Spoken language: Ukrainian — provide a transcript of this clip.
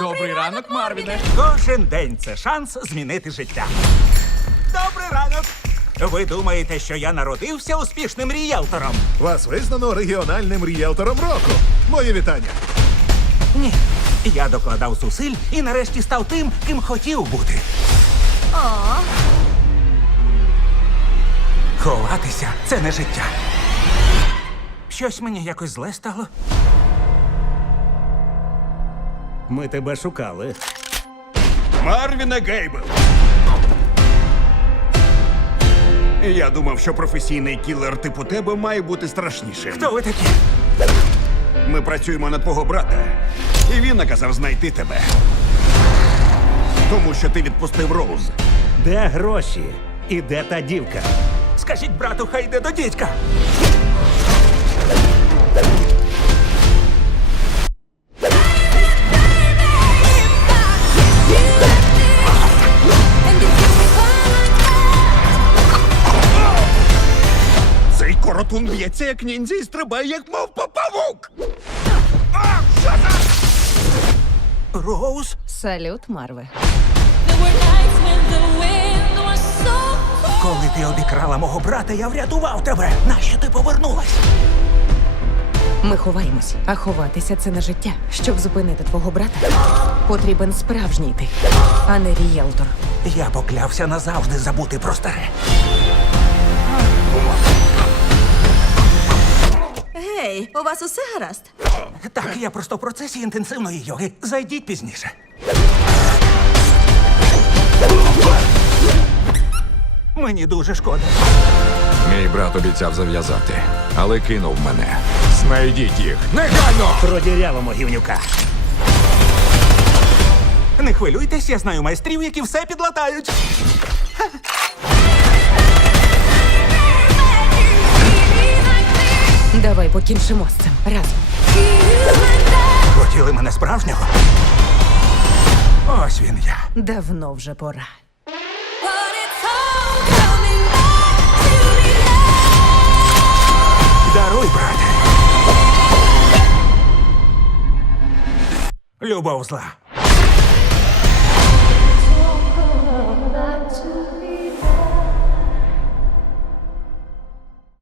Добрий ранок, Марвіне. Кожен день це шанс змінити життя. Добрий ранок. Ви думаєте, що я народився успішним рієлтором? Вас визнано регіональним ріелтором року. Моє вітання. Ні. Я докладав зусиль і нарешті став тим, ким хотів бути. О! Ховатися це не життя. Щось мені якось зле стало. Ми тебе шукали. Марвіна Гейбл. Я думав, що професійний кілер типу тебе має бути страшнішим. Хто ви такі? Ми працюємо на твого брата, і він наказав знайти тебе. Тому що ти відпустив роуз. Де гроші? І де та дівка? Скажіть брату, хай йде до дідька. б'ється, як ніндзя і стрибає як мов папавук. А, що це? Роуз? Салют, Марве. Коли ти обікрала мого брата я врятував тебе нащо ти повернулась ми ховаємось. а ховатися це на життя щоб зупинити твого брата потрібен справжній ти, а не рієлтор. Я поклявся назавжди забути про старе. У вас усе гаразд. Так, я просто в процесі інтенсивної йоги. Зайдіть пізніше. Мені дуже шкода. Мій брат обіцяв зав'язати, але кинув мене. Знайдіть їх. Негайно! Не хвилюйтесь, я знаю майстрів, які все підлатають. покінчимо з цим разом. Хотіли мене справжнього. Ось він я. Давно вже пора. Даруй, брате. Любов зла.